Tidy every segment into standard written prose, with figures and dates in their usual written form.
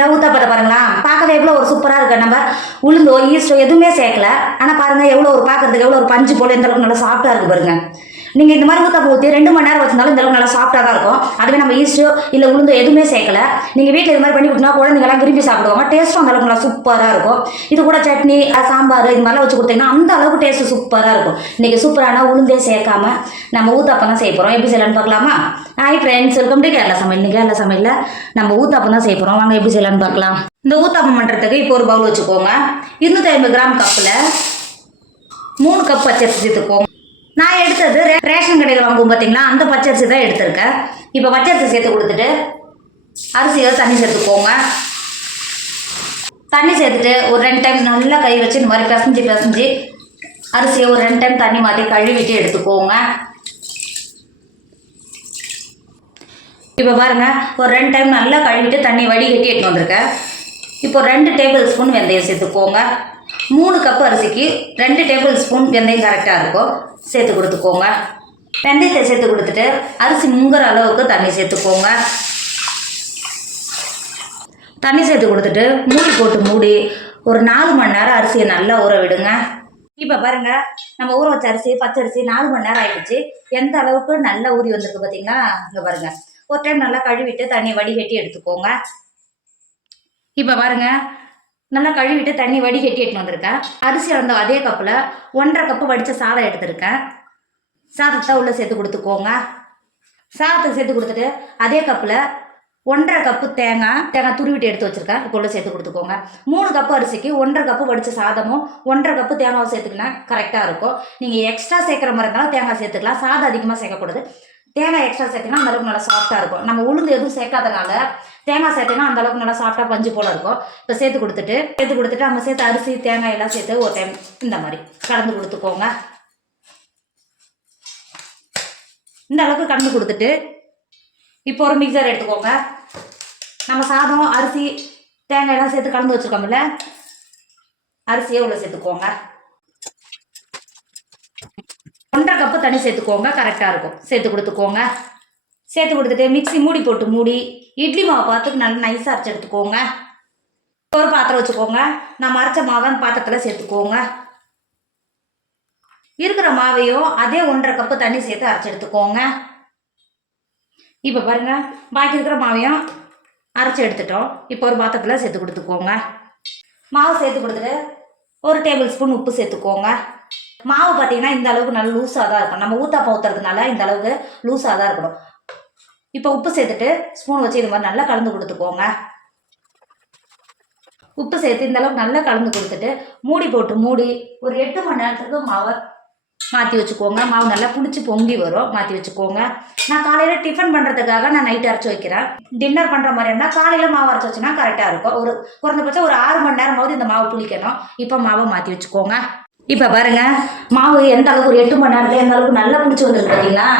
இந்த ஊத்தாப்பத்தை பாருங்களா, பார்க்கவே எவ்வளோ ஒரு சூப்பராக இருக்கு. நம்ம உளுந்தோ ஈஸ்டோ எதுவுமே சேர்க்கல. ஆனால் பாருங்க எவ்வளோ ஒரு பார்க்கறதுக்கு எவ்வளோ ஒரு பஞ்சு போல எந்த அளவுக்கு நல்லா சாஃப்டாக இருக்கு பாருங்க. நீங்கள் இந்த மாதிரி ஊத்தாப்பம் ஊற்றி 2 மணி நேரம் வச்சிருந்தாலும் இந்த அளவுக்கு நல்லா சாஃப்டாக தான் இருக்கும். அதுவே நம்ம ஈஸ்டோ இல்லை உளுந்தோ எதுவுமே சேர்க்கல. நீங்கள் வீட்டில் இது மாதிரி பண்ணி கொடுத்தா குழந்தைங்கலாம் விரும்பி சாப்பிடுவாங்க. டேஸ்ட்டும் அந்த அளவுக்கு நல்லா சூப்பராக இருக்கும். இது கூட சட்னி சாம்பார் இது மாதிரிலாம் வச்சு கொடுத்தீங்கன்னா அந்த அளவுக்கு டேஸ்ட் சூப்பராக இருக்கும். இன்றைக்கி சூப்பரான உளுந்தே சேர்க்காம நம்ம ஊத்தாப்பம் தான் செய்ய போகிறோம். எப்படி செய்யலான்னு பார்க்கலாமா? Hi friends, welcome to Kerala சமையல். இன்னைக்கு கேரளா சமையலில் நம்ம ஊத்தாப்பம் தான் செய்ய போகிறோம். வாங்க எப்படி செய்யலான்னு பார்க்கலாம். இந்த ஊத்தாப்பம் பண்ணுறதுக்கு இப்போ ஒரு பவுல் வச்சுக்கோங்க. 250 கிராம் கப்பில் 3 கப் பச்சரிசி சேர்த்துக்கோங்க. நான் எடுத்தது ரேஷன் கடையில் வாங்குவோம் பார்த்தீங்களா, அந்த பச்சரிசி தான் எடுத்திருக்கேன். இப்போ பச்சரிசி சேர்த்து கொடுத்துட்டு அரிசியை தண்ணி சேர்த்துக்கோங்க. தண்ணி சேர்த்துட்டு ஒரு 2 டைம் நல்லா கை வச்சு இந்த மாதிரி பிசைஞ்சு அரிசியை ஒரு 2 டைம் தண்ணி மாற்றி கழுவிட்டு எடுத்துக்கோங்க. இப்போ பாருங்கள், ஒரு 2 டைம் நல்லா கழுவிட்டு தண்ணி வடிகட்டி எடுத்துன்னு வந்திருக்கேன். இப்போ 2 டேபிள் ஸ்பூன் வெந்தயம் சேர்த்துக்கோங்க. 3 கப் அரிசிக்கு 2 டேபிள் ஸ்பூன் வெந்தயம் கரெக்டாக இருக்கும். சேர்த்து கொடுத்துக்கோங்க. வெந்தயத்தை சேர்த்து கொடுத்துட்டு அரிசி முங்குற அளவுக்கு தண்ணி சேர்த்துக்கோங்க. தண்ணி சேர்த்து கொடுத்துட்டு மூடி போட்டு மூடி ஒரு 4 மணி நேரம் அரிசியை நல்லா ஊற விடுங்க. இப்போ பாருங்கள், நம்ம ஊற வச்ச அரிசி பச்சரிசி 4 மணி நேரம் ஆகிடுச்சு. எந்த அளவுக்கு நல்லா ஊறி வந்திருக்கு பார்த்தீங்களா? இங்கே பாருங்கள், ஒரு டைம் நல்லா கழுவிட்டு தண்ணி வடிகட்டி எடுத்துக்கோங்க. இப்போ பாருங்கள், நல்லா கழுவிட்டு தண்ணி வடிகட்டி எடுத்துன்னு வந்திருக்கேன். அரிசி அளந்த அதே கப்பில் 1.5 கப்பு வடித்த சாதம் எடுத்திருக்கேன். சாதத்தை உள்ளே சேர்த்து கொடுத்துக்கோங்க. சாதத்தை சேர்த்து கொடுத்துட்டு அதே கப்பில் 1.5 கப்பு தேங்காய் துருவிட்டு எடுத்து வச்சுருக்கேன். இப்போ உள்ளே சேர்த்து கொடுத்துக்கோங்க. 3 கப்பு அரிசிக்கு 1.5 கப்பு வடித்த சாதமும் 1.5 கப்பு தேங்காவும் சேர்த்துக்கினா கரெக்டாக இருக்கும். நீங்கள் எக்ஸ்ட்ரா சேர்க்குற மாதிரி இருந்தாலும் தேங்காய் சேர்த்துக்கலாம். சாதம் அதிகமாக சேர்க்கக்கூடாது. தேங்காய் எக்ஸ்ட்ரா சேர்த்திங்கன்னா அந்தளவுக்கு நல்லா சாஃப்டாக இருக்கும். நம்ம உளுந்து எதுவும் சேர்க்காதனால தேங்காய் சேர்த்திங்கன்னா அந்தளவுக்கு நல்லா சாஃப்டாக பஞ்சு போல் இருக்கும். இப்போ சேர்த்து கொடுத்துட்டு நம்ம சேர்த்து அரிசி தேங்காய் எல்லாம் சேர்த்து ஒரு டைம் இந்த மாதிரி கலந்து கொடுத்துக்கோங்க. இந்த அளவுக்கு கலந்து கொடுத்துட்டு இப்போ ஒரு மிக்சர் எடுத்துக்கோங்க. நம்ம சாதம் அரிசி தேங்காய் எல்லாம் சேர்த்து கலந்து வச்சுருக்கோம்ல, அரிசியை உள்ள சேர்த்துக்கோங்க. 1.5 கப்பு தண்ணி சேர்த்துக்கோங்க, கரெக்டாக இருக்கும். சேர்த்து கொடுத்துக்கோங்க. சேர்த்து கொடுத்துட்டு மிக்ஸி மூடி போட்டு மூடி இட்லி மாவு பார்த்துக்கு நல்லா நைஸாக அரைச்சி எடுத்துக்கோங்க. ஒரு பாத்திரம் வச்சுக்கோங்க. நம்ம அரைச்ச மாவை பாத்திரத்தில் சேர்த்துக்கோங்க. இருக்கிற மாவையும் அதே 1.5 கப்பு தண்ணி சேர்த்து அரைச்சி எடுத்துக்கோங்க. இப்போ பாருங்கள், பாக்கி இருக்கிற மாவையும் அரைச்சி எடுத்துட்டோம். இப்போ ஒரு பாத்திரத்தில் சேர்த்து கொடுத்துக்கோங்க. மாவு சேர்த்து கொடுத்துட்டு ஒரு டேபிள் ஸ்பூன் உப்பு சேர்த்துக்கோங்க. மாவு பார்த்தீங்கன்னா இந்த அளவுக்கு நல்லா லூஸாக தான் இருக்கும். நம்ம ஊத்தாப்பம் ஊற்றுறதுனால இந்த அளவுக்கு லூஸாக தான் இருக்கணும். இப்போ உப்பு சேர்த்துட்டு ஸ்பூன் வச்சு இது மாதிரி நல்லா கலந்து கொடுத்துக்கோங்க. உப்பு சேர்த்து இந்த அளவுக்கு நல்லா கலந்து கொடுத்துட்டு மூடி போட்டு மூடி ஒரு 8 மணி நேரத்துக்கு மாவை மாற்றி வச்சுக்கோங்க. மாவு நல்லா புளிச்சு பொங்கி வரும், மாற்றி வச்சுக்கோங்க. நான் காலையில் டிஃபன் பண்ணுறதுக்காக நான் நைட்டு அரைச்சி வைக்கிறேன். டின்னர் பண்ணுற மாதிரி இருந்தால் காலையில் மாவு அரைச்சி வச்சுன்னா கரெக்டாக இருக்கும். ஒரு குறைந்தபட்சம் ஒரு 6 மணி நேரமாவது இந்த மாவு புளிக்கணும். இப்போ மாவை மாற்றி வச்சுக்கோங்க. இப்போ பாருங்கள், மாவு எந்த அளவுக்கு ஒரு 8 மணி நேரத்தில் எந்த அளவுக்கு நல்லா புளிச்சு வந்துருக்கு பார்த்தீங்களா?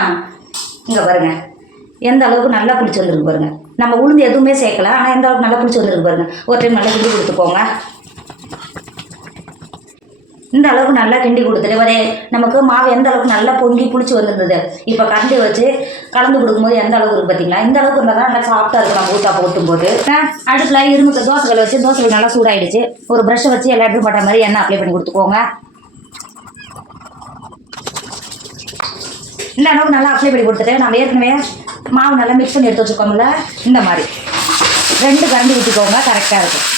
இங்கே பாருங்கள், எந்த அளவுக்கு நல்லா புளிச்சு வந்துருக்கு பாருங்கள். நம்ம உளுந்து எதுவுமே சேர்க்கல, ஆனால் எந்த அளவுக்கு நல்லா புளிச்சு வந்துருக்கு பாருங்கள். ஒரு டைம் நல்லா கிண்டி கொடுத்துக்கோங்க. இந்த அளவுக்கு நல்லா கிண்டி கொடுத்துட்டு நமக்கு மாவு எந்த அளவுக்கு நல்லா பொங்கி புளிச்சு வந்துருந்தது. இப்போ கரண்டி வச்சு கலந்து கொடுக்கும்போது எந்த அளவுக்கு இருக்குது பார்த்தீங்களா? இந்த அளவுக்கு இருந்தால் தான் நல்லா சாஃப்டாக இருக்கும். நம்ம ஊத்தாப்பம் ஊற்றும்போது அடுப்பில் இரும்புக்கு தோசைகளை வச்சு தோசைகள் நல்லா சூடாயிடுச்சு. ஒரு ப்ரஷ்ஷை வச்சு எல்லா இடத்துக்கும் பட்ட மாதிரி எண்ணெய் அப்ளை பண்ணி கொடுத்துக்கோங்க. இந்த அளவுக்கு நல்லா அப்ளை பண்ணி கொடுத்துட்டு நம்ம ஏற்கனவே மாவு நல்லா மிக்ஸ் பண்ணி எடுத்து வச்சுக்கோங்கள, இந்த மாதிரி 2 கரண்டி ஊற்றிக்கோங்க, கரெக்டாக இருக்கும்.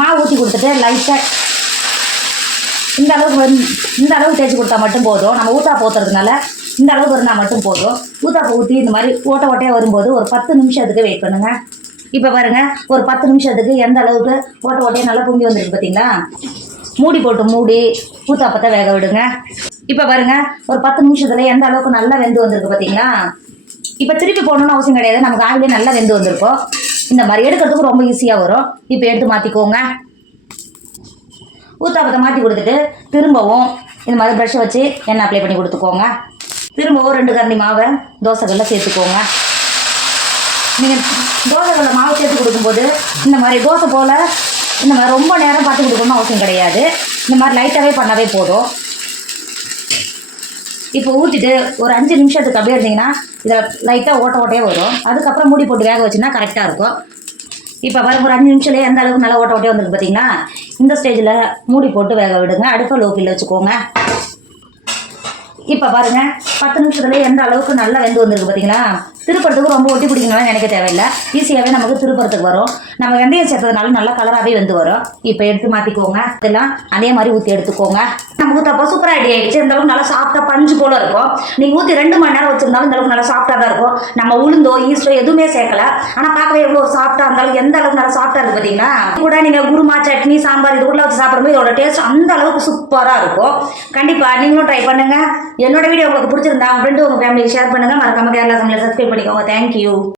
மாவு ஊற்றி கொடுத்துட்டு லைட்டாக இந்த அளவுக்கு தேய்ச்சி கொடுத்தா மட்டும் போதும். நம்ம ஊத்தாப்பம் ஊற்றுறதுனால இந்த அளவுக்கு இருந்தால் மட்டும் போதும். ஊத்தாப்பம் ஊற்றி இந்த மாதிரி ஓட்டையாக வரும்போது ஒரு 10 நிமிஷத்துக்கு வெயிட் பண்ணுங்கள். இப்போ பாருங்கள், ஒரு 10 நிமிஷத்துக்கு எந்த அளவுக்கு ஓட்டையாக நல்லா பொங்கி வந்துருக்கு பார்த்தீங்களா? மூடி போட்டு மூடி ஊத்தாப்பத்தை வேக விடுங்க. இப்போ பாருங்கள், ஒரு 10 நிமிஷத்துல எந்த அளவுக்கு நல்லா வெந்து வந்திருக்கு பார்த்தீங்களா? இப்போ திருப்பி போடணும்னு அவசியம் கிடையாது. நமக்கு ஆவிலே நல்லா வெந்து வந்திருக்கோம். இந்த மாதிரி எடுக்கிறதுக்கு ரொம்ப ஈஸியாக வரும். இப்போ எடுத்து மாற்றிக்கோங்க. ஊத்தாப்பத்தை மாற்றி கொடுத்துட்டு திரும்பவும் இந்த மாதிரி ப்ரஷ்ஷை வச்சு எண்ணெய் அப்ளை பண்ணி கொடுத்துக்கோங்க. திரும்பவும் 2 கரண்டி மாவை தோசைகளில் சேர்த்துக்கோங்க. நீங்கள் தோசைகளில் மாவு சேர்த்து கொடுக்கும்போது இந்த மாதிரி தோசை போல் இந்த மாதிரி ரொம்ப நேரம் பார்த்து கொடுக்கணும்னு அவசியம் கிடையாது. இந்த மாதிரி லைட்டாகவே பண்ணாவே போதும். இப்போ ஊற்றிட்டு ஒரு 5 நிமிஷத்துக்கு அப்படியே இருந்தீங்கன்னா இதில் லைட்டாக ஓட்டையே வரும். அதுக்கப்புறம் மூடி போட்டு வேக வச்சுன்னா கரெக்டாக இருக்கும். இப்போ பாருங்க ஒரு 5 நிமிஷத்துலேயே எந்த அளவுக்கு நல்லா ஓட்ட ஓட்டே வந்துருக்கு பார்த்தீங்களா? இந்த ஸ்டேஜில் மூடி போட்டு வேக விடுங்க. அடுப்பை லோ ஃப்ளேமில் வச்சுக்கோங்க. இப்போ பாருங்க 10 நிமிஷத்துலேயே எந்த அளவுக்கு நல்லா வெந்து வந்திருக்கு பார்த்தீங்களா? திருப்பறதுக்கு ரொம்ப ஒட்டி பிடிக்கணும்னு நினைக்க தேவையில்லை. ஈஸியாகவே நமக்கு திருப்பறதுக்கு வரும். நம்ம வெந்தயம் சேர்த்ததுனால நல்லா கலராகவே வந்து வரும். இப்போ எடுத்து மாற்றிக்கோங்க. இதெல்லாம் அதே மாதிரி ஊற்றி எடுத்துக்கோங்க. நம்ம ஊற்றப்போ சூப்பராக ரெடி ஆகிடுச்சு. இந்த அளவுக்கு நல்லா சாஃப்டாக பஞ்சு போல இருக்கும். நீங்கள் ஊற்றி 2 மணி நேரம் வச்சிருந்தாலும் இந்த அளவுக்கு நல்லா சாஃப்டாக தான் இருக்கும். நம்ம உளுந்தோ ஈஸ்டோ எதுவுமே சேர்க்கல. ஆனால் பார்க்கவே எவ்வளோ சாஃப்டாக இருந்தாலும் எந்த அளவுக்கு நல்லா சாஃப்டாக இருக்குது பார்த்தீங்கன்னா? கூட நீங்கள் குருமா, சட்னி, சாம்பார் இது கூட வச்சு சாப்பிடும்போது இதோட டேஸ்ட் அந்த அளவுக்கு சூப்பராக இருக்கும். கண்டிப்பாக நீங்களும் ட்ரை பண்ணுங்கள். என்னோட வீடியோ உங்களுக்கு பிடிச்சிருந்தா உங்கள் ஃப்ரெண்டு உங்கள் ஃபேமிலிக்கு ஷேர் பண்ணுங்கள். மறக்காம கேரளா சமையலை சப்ஸ்கிரைப் பண்ணிக்கோங்க. தேங்க்யூ.